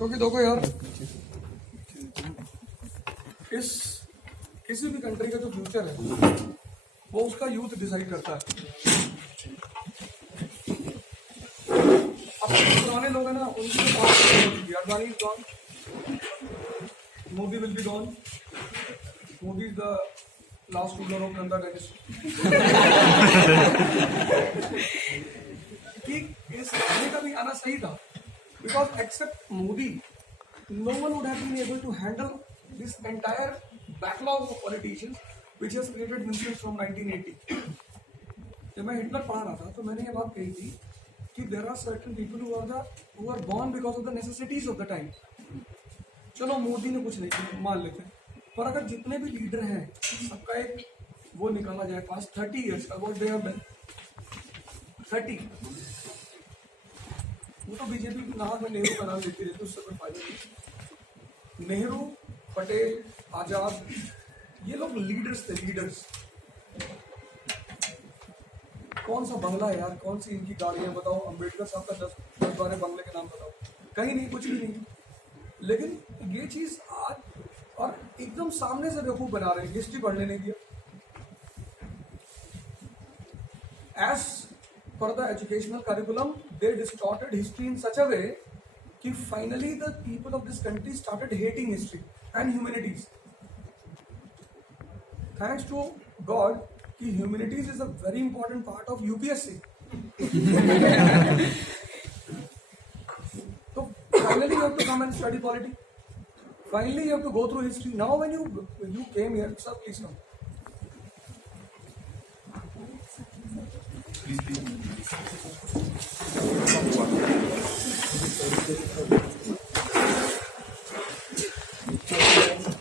क्योंकि देखो यार, इस किसी भी कंट्री का जो फ्यूचर है वो उसका यूथ डिसाइड करता है। अब पुराने लोग हैं ना, उनकी बात Advani is gone, Modi will be gone, Modi is the last ruler of नंदा डेनिस। कि इस आने का भी आना सही था, because except Modi no one would have been able to handle this entire backlog of politicians which has created ministers from 1980. जब मैं हिटलर पढ़ा रहा था तो मैंने ये बात कही थी कि there are certain people who are born because of the necessities of the time. चलो मोदी ने कुछ नहीं किया मान लेते हैं, पर अगर जितने भी लीडर हैं सबका एक वो निकाला जाए पास 30 years का, what they have done 30, वो तो बीजेपी की नाम में नेहरू का नाम लेती रहती, उससे कोई फायदा नहीं। नेहरू, पटेल, आजाद, ये लोग लीडर्स थे, लीडर्स। कौन सा बंगला है यार, कौन सी इनकी गाड़ियां बताओ, अंबेडकर साहब का 10-12 बंगले के नाम बताओ, कहीं नहीं, कुछ भी नहीं। लेकिन ये चीज आज और एकदम सामने से बेवकूफ बना रहे हैं, हिस्ट्री पढ़ने नहीं दिया। As per the educational curriculum they distorted history in such a way कि finally the people of this country started hating history and humanities. Thanks to God कि humanities is a very important part of UPSC. So finally you have to come and study polity. Finally you have to go through history. Now when you came here, sir, please come.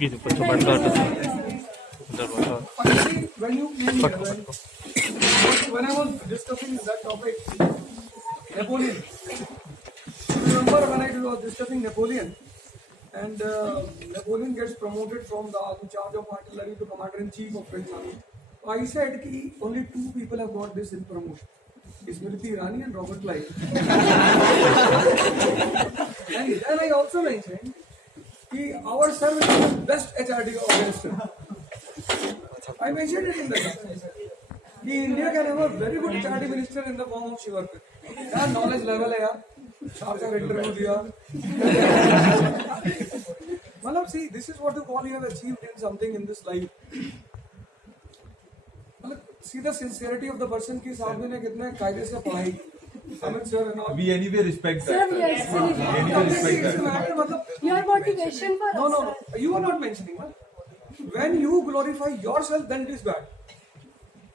ಇದು ಪಟ್ಟು ಬಡ್ಡ When you came here, when I was discussing that topic, Napoleon. Remember when I was discussing Napoleon, and Napoleon gets promoted from the charge of artillery to commander-in-chief of French army. I said कि only 2 people have got this in promotion: Smriti Irani and Robert Clive. And then I also mentioned कि our sir is the best HRD organizer. I mentioned it in the talk कि India can have a very good HRD minister in the form of Shivarkar. यार knowledge level है यार, 4 interview दिया। मतलब see, this is what you call you have achieved in something in this life. मतलब see the sincerity of the person कि साहब ने कितने कायदे से पढ़ाई। Amit sir and all. We anyway respect Sir, that. yes, sir. Anyway respect It's a that. matter, मतलब Your motivation for no, us, no, sir. no. You are not mentioning, man. When you glorify yourself, then it is bad.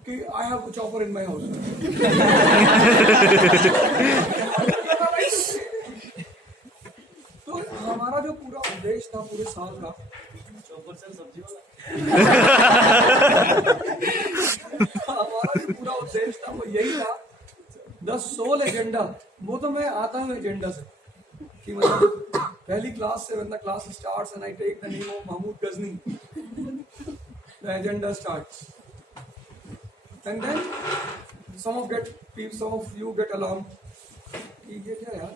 कि I have a chopper in my house. तो हमारा जो पूरा उद्देश्य था पूरे साल का, चॉपर से सब्जी वाला, हमारा जो पूरा उद्देश्य था वो यही था, द सोल एजेंडा। वो तो मैं आता हूँ एजेंडा से कि मतलब पहली क्लास से when the class starts and I take the name of Mahmood Ghazni, the agenda starts. And then some of you get alarmed कि ये क्या यार,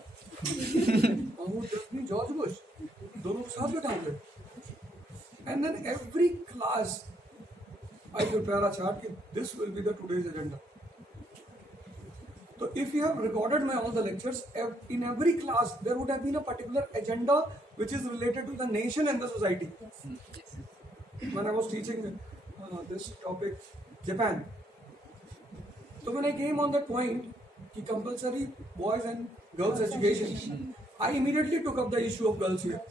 महमूद गजनी, जॉर्ज बुश दोनों को साथ बैठाओगे। And then every class I prepare a chart कि this will be the today's agenda. So if you have recorded my all the lectures, in every class there would have been a particular agenda which is related to the nation and the society. When I was teaching this topic, Japan, so when I came on that point, कि compulsory boys and girls education, I immediately took up the issue of girls here.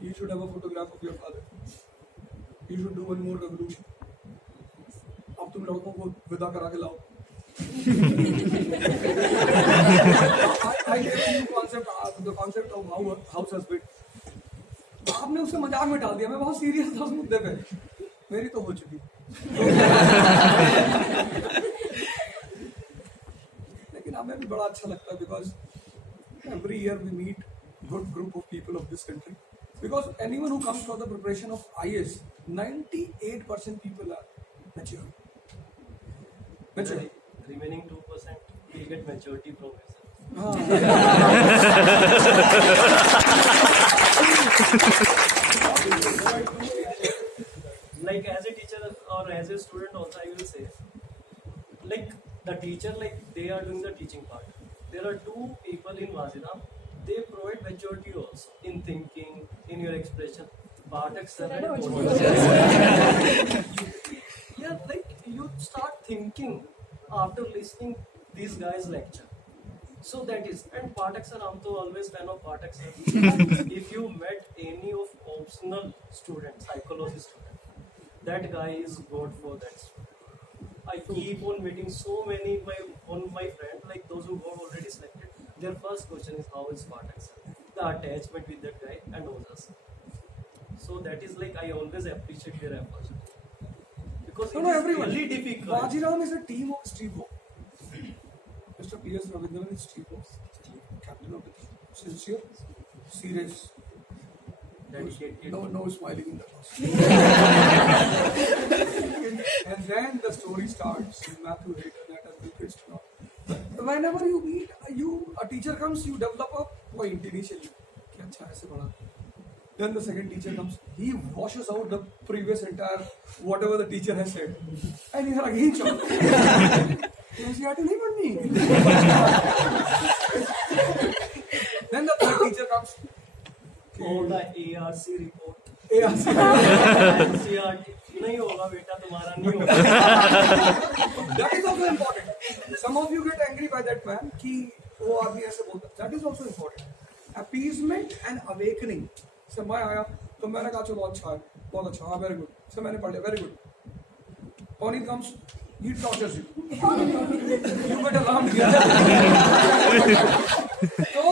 You should have a photograph of your father. You should do one more revolution. अब तुम लड़कों को विदा करा के लाओ। I gave you the concept of how house has been. आपने उसे मजाक में डाल दिया, मैं बहुत सीरियस था उस मुद्दे पे। मेरी तो हो चुकी। लेकिन हमें भी बड़ा अच्छा लगता है because every year we meet good group of people of this country. Because anyone who comes for the preparation of IAS, 98% people are mature. Remaining 2% will get maturity progression. Like as a teacher or as a student also I will say, like the teacher, like they are doing the teaching part. There are two people in Waziram, they provide maturity also in thinking, in your expression. Pathak sir and Pawan sir. Yeah, like you start thinking after listening these guys lecture. So that is, and Pathak sir, I'm to always fan of Pathak sir. If you met any of optional student, psychology student, that guy is good for that student. I keep on meeting so many my friends, like those who got already selected. Their first question is how is Pathak sir? The attachment with that guy and Oza sir. So that is like I always appreciate their effort because No, it no, is everyone. really difficult. Wajiram is a team of Stevo. Mr. P.S. Ravindran is Stevo, captain of the team. Sincere, serious. Dedicated. No smiling in the class. And then the story starts. Matthew Hayden at a cricket stop. Whenever you meet, a teacher comes, you develop a point initially. कि अच्छा ऐसे पढ़ा. Then the second teacher comes. He washes out the previous entire whatever the teacher has said, and you are again shocked. NCERT नहीं पढ़नी. Then the third teacher comes. All the ARC report. ARC. NCERT नहीं होगा बेटा, तुम्हारा नहीं होगा. That is also important. Some of you get angry by that man कि वो आदमी ऐसे बोलता. That is also important. Appeasement and awakening. So मैं आया तो मैंने कहा चलो अच्छा है, बहुत अच्छा, हाँ very good. So मैंने पढ़ लिया, very good. When he comes, he tortures you. You get alarmed here. So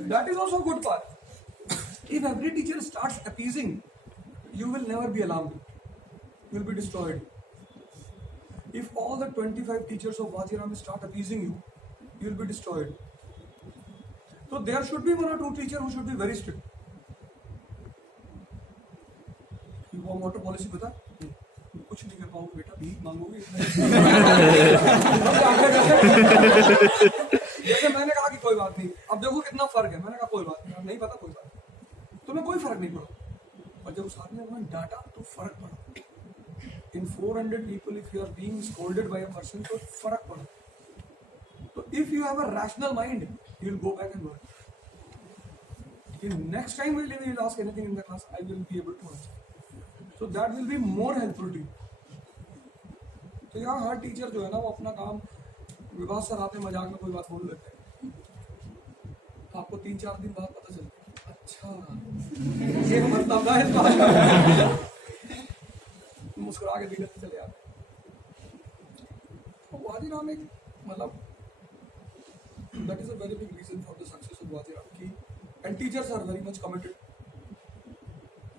that is also a good part. If every teacher starts appeasing, you will never be alarmed. You will be destroyed. If all the 25 teachers of Wajiram start appeasing you, you will be destroyed. So there should be one or two teachers who should be very strict. वो motor policy पता कुछ नहीं कर पाओगे बेटा, भीख मांगोगे. जैसे मैंने कहा कि कोई बात नहीं, अब देखो कितना फर्क है. मैंने कहा कोई बात नहीं पता, कोई बात तुम्हें कोई फर्क नहीं पड़ा. और जब उस आदमी ने डांटा तो फर्क पड़ा. In 400 people, if you are being scolded by a person, तो फर्क पड़ा. So if you have a rational mind, you will go back and work. Next time when you will ask anything in the class, I will be able to answer. So that will be more helpful to you. तो यहाँ हर teacher जो है ना वो अपना काम विभाग sir आते मजाक में कोई बात बोल लेते हैं, तो आपको 3-4 दिन बाद पता चलता है अच्छा ये मतलब था इस बात का. मुस्कुरा के धीरे से चले आते. तो वाजीराम एक मतलब that is a very big reason for the success of Wajiram ki, and teachers are very much committed.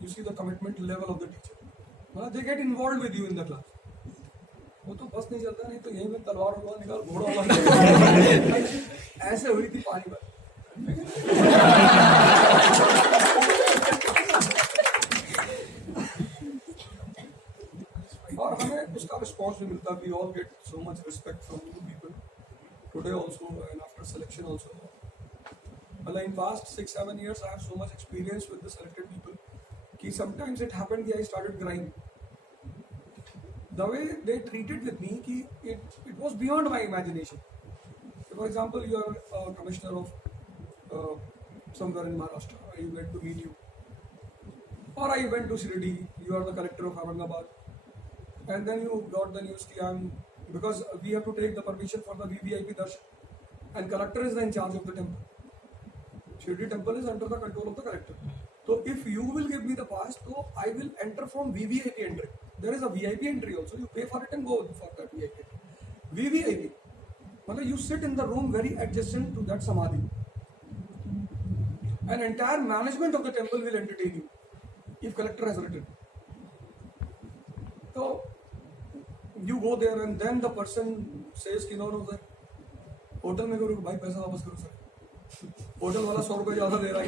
You see the commitment level of the teacher. मतलब they get involved with you in the class. वो तो बस नहीं चलता, नहीं तो यहीं पे तलवार उलवार निकाल घोड़ा वाला ऐसे हुई थी पानी पर. और हमें उसका रिस्पॉन्स भी मिलता. We all get so much respect from you people today also and after selection also. Well, in past 6-7 years I have so much experience with the selected people. Sometimes it happened that I started crying. The way they treated with me, it was beyond my imagination. So for example, you are a commissioner of somewhere in Maharashtra. I went to meet you. Or I went to Shirdi. You are the collector of Aurangabad. And then you got the news because we have to take the permission for the VVIP darshan. And collector is in charge of the temple. Shirdi temple is under the control of the collector. So if you will give me the pass, so I will enter from VVIP entry. There is a VIP entry also. You pay for it and go for that VIP. VVIP. मतलब you sit in the room very adjacent to that samadhi. An entire management of the temple will entertain you if collector has written. So you go there and then the person says कि no sir, hotel में करो भाई पैसा वापस करो sir. Hotel वाला 100 रुपये ज्यादा दे रहा है.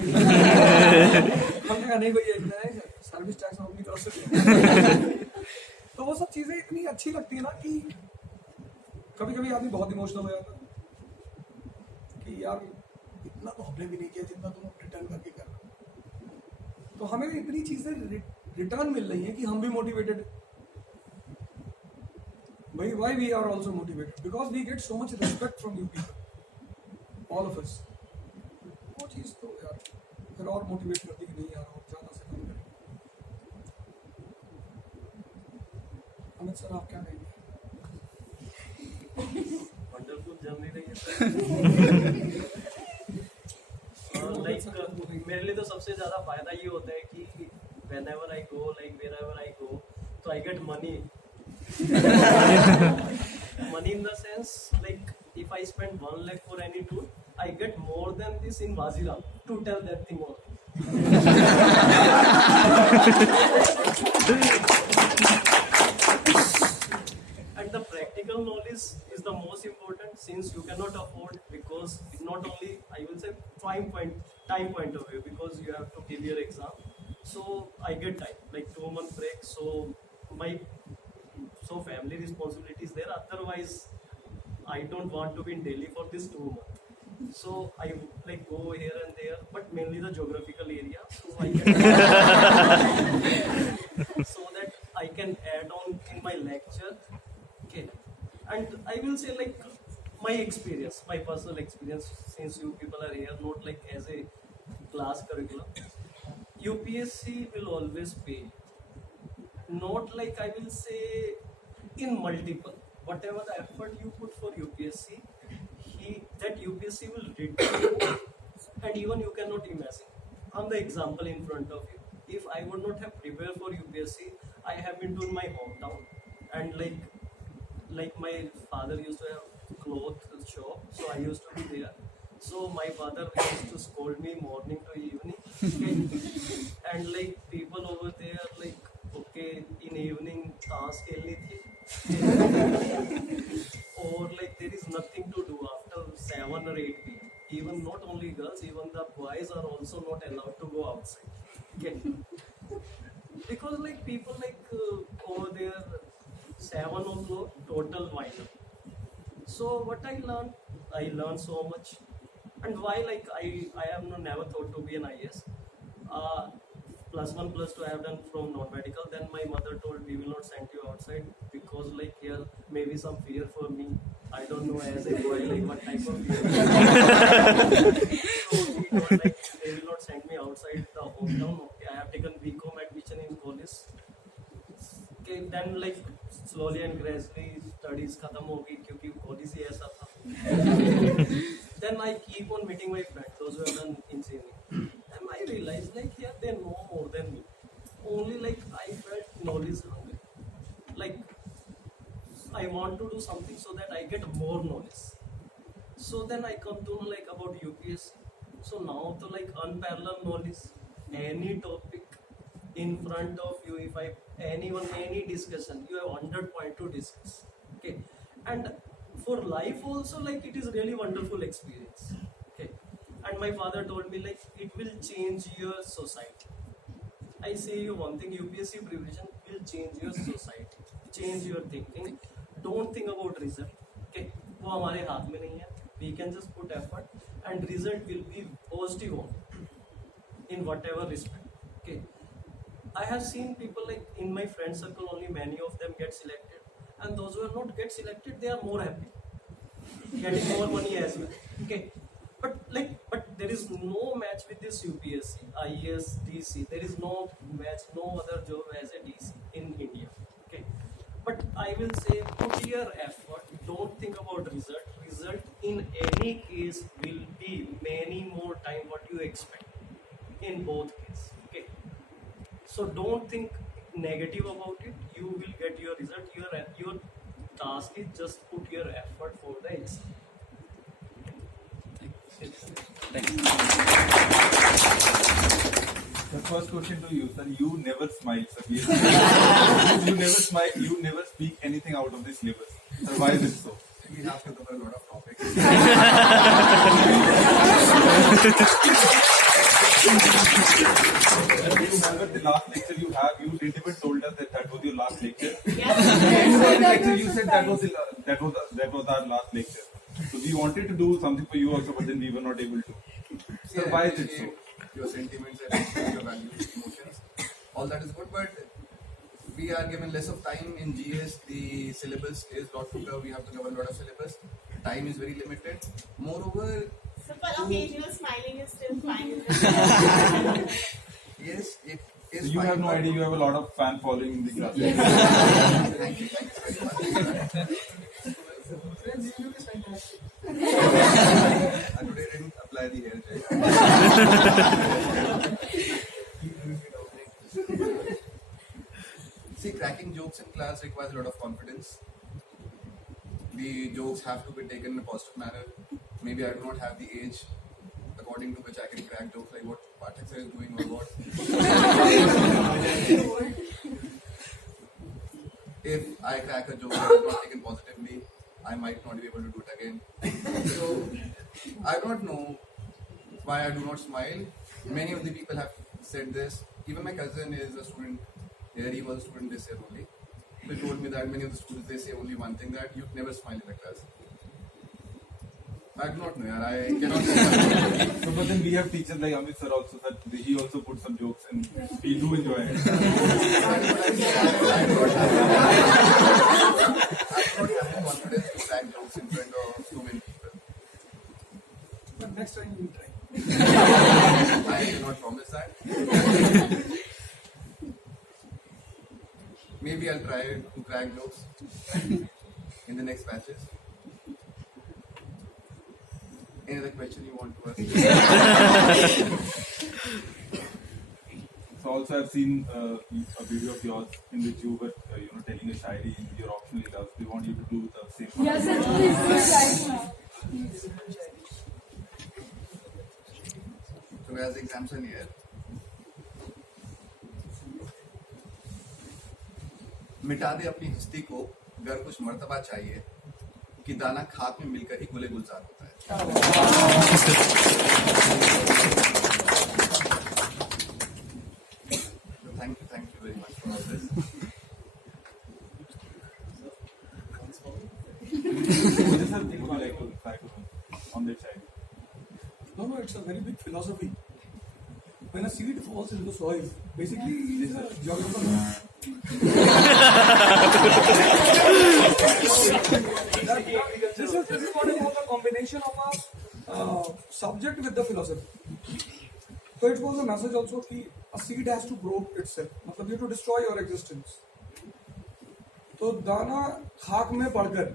हमने कहा नहीं भैया इतना है, सर्विस टैक्स हम अपनी तरफ से. तो वो सब चीजें इतनी अच्छी लगती है ना कि कभी कभी आदमी बहुत इमोशनल हो जाता है कि कि यार इतना तो हमने भी नहीं किया जितना तुम रिटर्न करके कर रहे हो। तो हमें इतनी चीजें रिटर्न मिल रही हैं कि हम भी motivated. Why we are also motivated? Because we get so much respect from you people, all of us. वो चीज तो यार फिर और मोटिवेट करती कि नहीं यार और ज्यादा से काम करें। अमित सर आप क्या कहेंगे? वंडरफुल जर्नी रही है लाइक मेरे लिए तो सबसे ज्यादा फायदा ये होता है कि whenever I go, like wherever I go, so I get money. Money in the sense, like if I spend 1 lakh for any tour, I get more than this in Vazira to tell that thing only. And the practical knowledge is the most important, since you cannot afford, because it's not only, I will say, time point of view, because you have to give your exam. So I get time, like 2-month break. So family responsibilities there. Otherwise, I don't want to be in Delhi for this 2 months. So I like go here and there, but mainly the geographical area. So I can so that I can add on in my lecture. Okay, and I will say like my experience, my personal experience, since you people are here, not like as a class curriculum. UPSC will always pay. Not like I will say in multiple. Whatever the effort you put for UPSC, that UPSC will return you, and even you cannot imagine. I'm the example in front of you. If I would not have prepared for UPSC, I have been to my hometown, and like my father used to have cloth shop, so I used to be there. So my father used to scold me morning to evening, okay? And like people over there, like okay, in evening task खेलनी थी, or like there is nothing to do after 7 or 8 p.m. Even not only girls, even the boys are also not allowed to go outside. Okay? Because like people like over there 7 o'clock total wind up. So what I learned so much. And why like I have never thought to be an IAS. +1, +2 I have done from non-medical. Then my mother told we will not send you outside because like here maybe some fear for me. I don't know as a boy like what type of fear. So we told like they will not send me outside the hometown. Okay, I have taken BCom admission in college. Okay, then like slowly and gradually studies खत्म हो गई क्योंकि college ही ऐसा था. Then I keep on meeting my friends, those who have done engineering. And I realized like here they know more than me. Only like I felt knowledge hungry. Like I want to do something so that I get more knowledge. So then I come to know like about UPSC. So now to like unparalleled knowledge, any topic in front of you, if any discussion, you have 100 point to discuss. Okay, and for life also like it is really wonderful experience. Okay, and my father told me like it will change your society. I say you one thing, UPSC preparation will change your society, change your thinking. Don't think about result. Okay, वो हमारे हाथ में नहीं है. We can just put effort and result will be positive only in whatever respect. Okay, I have seen people like in my friend circle only many of them get selected, and those who are not get selected they are more happy, getting more money as well. Okay, but there is no match with this UPSC, IAS, DC. There is no match, no other job as a DC in India. Okay, but I will say put your effort. Don't think about result. Result in any case will be many more time what you expect in both cases. Okay, so don't think negative about it. You will get your result. Your task is just put your effort for the exam. The first question to you, sir. You never smile, sir. You never smile. You never speak anything out of the syllabus. Sir, why is it so? We have to cover a lot of topics. You remember the last lecture you have? You didn't even told us that was your last lecture. Yes. You said that was our last lecture. So we wanted to do something for you also, but then we were not able to. See, So I why is it so? appreciate your sentiments and your values, emotions. All that is good, but we are given less of time in GS. The syllabus is lot to cover. We have to cover a lot of syllabus. Time is very limited. Moreover, So for occasional smiling is still fine. Isn't it? yes, it So is. you fine, have no but- idea. You have a lot of fan following in the class. Thank you very much. Friends, you is fantastic. I today didn't apply the hair gel. See, cracking jokes in class requires a lot of confidence. The jokes have to be taken in a positive manner. Maybe I do not have the age according to which I can crack jokes like what Pathak sir is doing or what. If I crack a joke that is not taken positively, I might not be able to do it again. So, I don't know why I do not smile. Many of the people have said this. Even my cousin is a student here. He was a student this year only. He told me that many of the students, they say only one thing, that you never smile in the class. I do not know, yaar. I cannot say. So, but then we have teachers like Amit sir also, that he also put some jokes and we do enjoy it. I do not have the confidence to crack jokes in front of so many people. But next time you will try. I cannot promise that. Maybe I'll try to crack jokes in the next batches. Any other question you want to ask? So also I've seen a video of yours in which you were telling a shairi in your optional class. We want you to do the same. Yes, sir, please do it right now. Please. So as exams are near, मिटा दे अपनी हस्ती को, अगर कुछ मर्तबा चाहिए कि दाना खाक में मिलकर ही गुले गुलजार होता है. So thank you very much for all this. What is the thing you like to try to on that side? No, it's a very big philosophy. When a seed falls into soil, basically it is a geographer. This is what I call the combination of a subject with the philosophy. So it was a message also that a seed has to grow itself. मतलब you have to destroy your existence. तो दाना खाक में पड़कर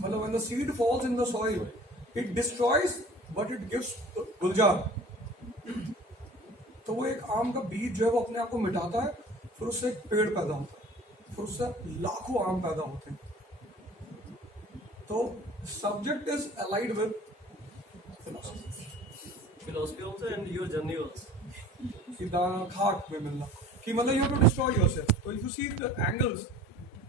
मतलब when the seed falls in the soil, it destroys but it gives गुलजार. तो वो एक आम का बीज जो है वो अपने आप को मिटाता है, फिर उससे एक पेड़ पैदा होता है, फिर उससे लाखों आम पैदा होते हैं. तो subject is allied with Philosophy also and your journey also. कि दाना खाक में मिलना कि मतलब you have to destroy yourself. तो if you see the angles,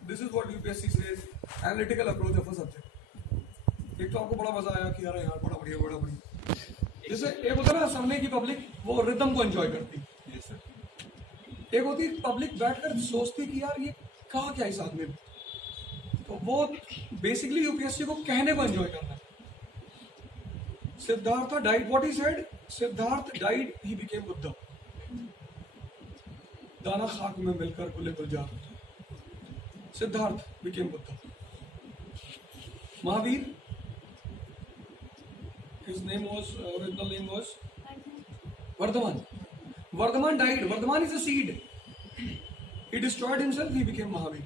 this is what UPSC says analytical approach of a subject. एक तो आपको बड़ा मजा आया कि यार बड़ा बढ़िया. जैसे एक होता है ना सामने की पब्लिक वो रिदम को एंजॉय करती, Yes, sir. एक होती पब्लिक बैठकर सोचती कि यार ये कहा क्या इस आदमी ने. तो वो बेसिकली यूपीएससी को कहने को एंजॉय करना है. Siddharth died, what he said, Siddharth died, he became Buddha. दाना खाक में मिलकर गुले गुलजार. Siddharth became Buddha. Mahavir, his name was original name was Vardhaman. Vardhaman died. Vardhaman is a seed. He destroyed himself. He became Mahavir.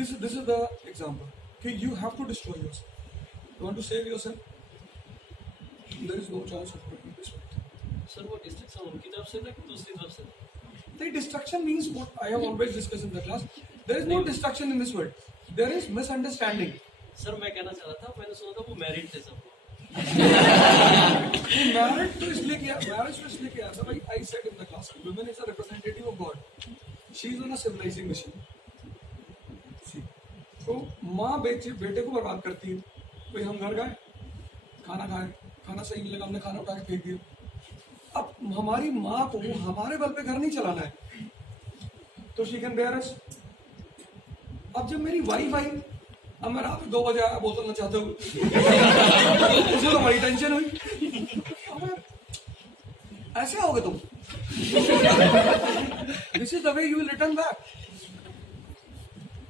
This is the example. Okay, you have to destroy yourself. You want to save yourself? There is no chance of doing this. Sir, वो destruction उनकी तरफ से ना कि दूसरी तरफ से? The destruction means what I have always discussed in the class. There is no destruction in this world. There is misunderstanding. Sir मैं कहना चाह रहा था, मैंने सुना था वो मैरिड थे सब. मैरिज तो इसलिए किया था भाई. I said in the class, women is a representative of God. She is on a civilizing mission. See, तो माँ बेटे को बर्बाद करती है. भाई हम घर गए, खाना खाए, खाना सही नहीं लगा, हमने खाना उठा के फेंक दिया. अब हमारी माँ को हमारे बल पे घर नहीं चलाना है, तो she can bear us. अब जब मेरी वाइफ आई अब मैं रात में 2 बजे आया बोतल चाहते हुए उसे तो बड़ी टेंशन हुई। अबे, ऐसे आओगे तुम, this is the way you will return back.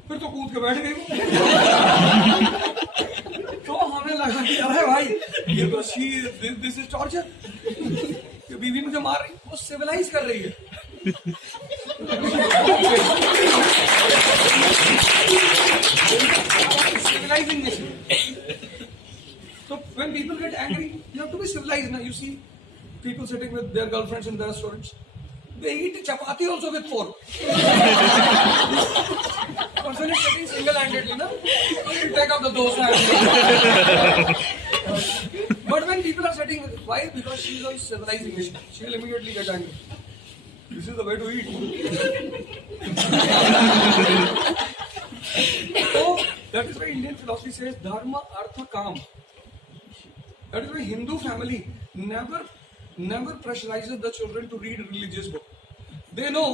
फिर तो कूद के बैठ गई वो। तो हमें लगा कि अरे भाई ये तो दिस इज टॉर्चर, ये बीवी मुझे मार रही, वो सिविलाइज कर रही है। Civilizing nation. So when people get angry, you have to be civilized. Now you see people sitting with their girlfriends in the restaurants. They eat chapati also with fork. Person is sitting single-handedly, no? You take out the dosa. But when people are sitting with, why? Because she is a civilizing nation. She will immediately get angry. This is the way to eat. So that is why Indian philosophy says dharma, artha, kam. That is why Hindu family never pressurizes the children to read religious book. They know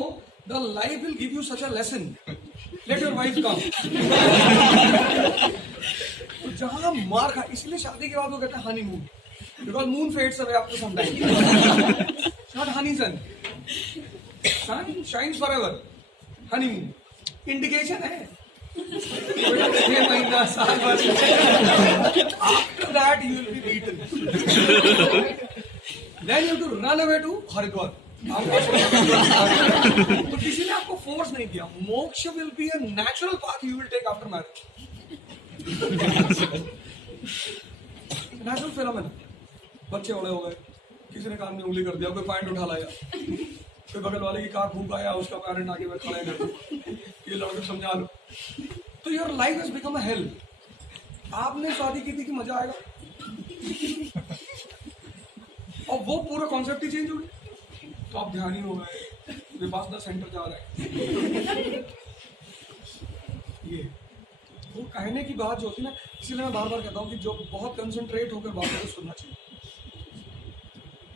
the life will give you such a lesson. Let your wife come. तो जहाँ मार खा, इसलिए शादी के बाद वो कहते हैं honeymoon, because moon fades away after some time. It's not honey sun. Sun shines forever. Honeymoon. Indication है. 6 महीना साल भर after that you will be beaten. Then you have to run away to Haridwar. तो किसी ने आपको force नहीं किया. Moksha will be a natural path you will take after marriage. Natural phenomena. बच्चे बड़े हो गए, किसी ने कान में उंगली कर दिया, कोई पॉइंट उठा लाया, कोई बगल वाले की कार भूख आया, उसका पेरेंट आगे में खड़ा कर, ये लड़के समझा लो. तो your life has become a hello. आपने शादी की थी कि मजा आएगा, और वो पूरा कॉन्सेप्ट ही चेंज हो गया. तो आप ध्यानी हो गए, विपासना सेंटर जा रहे हैं. ये वो कहने की बात जो होती है ना, इसीलिए मैं बार बार कहता हूँ कि जो बहुत कंसंट्रेट होकर बातों को सुनना चाहिए.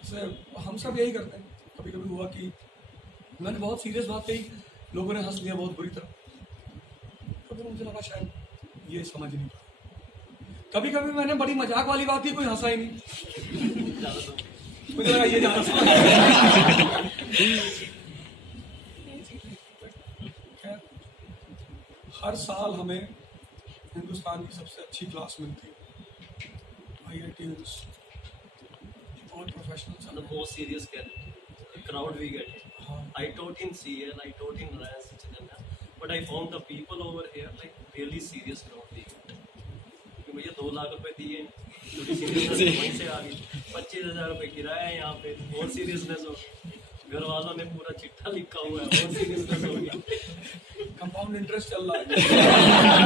जैसे हम सब यही करते हैं. कभी कभी हुआ कि मैंने बहुत सीरियस बात कही, लोगों ने हंस लिया बहुत बुरी तरह. कभी मुझे लगा शायद ये समझ नहीं पाया. कभी कभी मैंने बड़ी मजाक वाली बात की, कोई हंसा ही नहीं. मुझे लगा ये ज्यादा हर साल हमें हिंदुस्तान की सबसे अच्छी क्लास मिलती है. IITs, all professionals. The most serious crowd we get. I taught in CL, I taught in RAS, but I found the people over here like really serious crowd we get. कि मुझे 2 लाख रुपए दिए, थोड़ी seriousness वहीं से आ गई. 25,000 रुपए किराया है यहाँ पे, बहुत सीरियसनेस हो गई. घर वालों ने पूरा चिट्ठा लिखा हुआ है, बहुत सीरियसनेस हो गई. कंपाउंड इंटरेस्ट चल रहा है.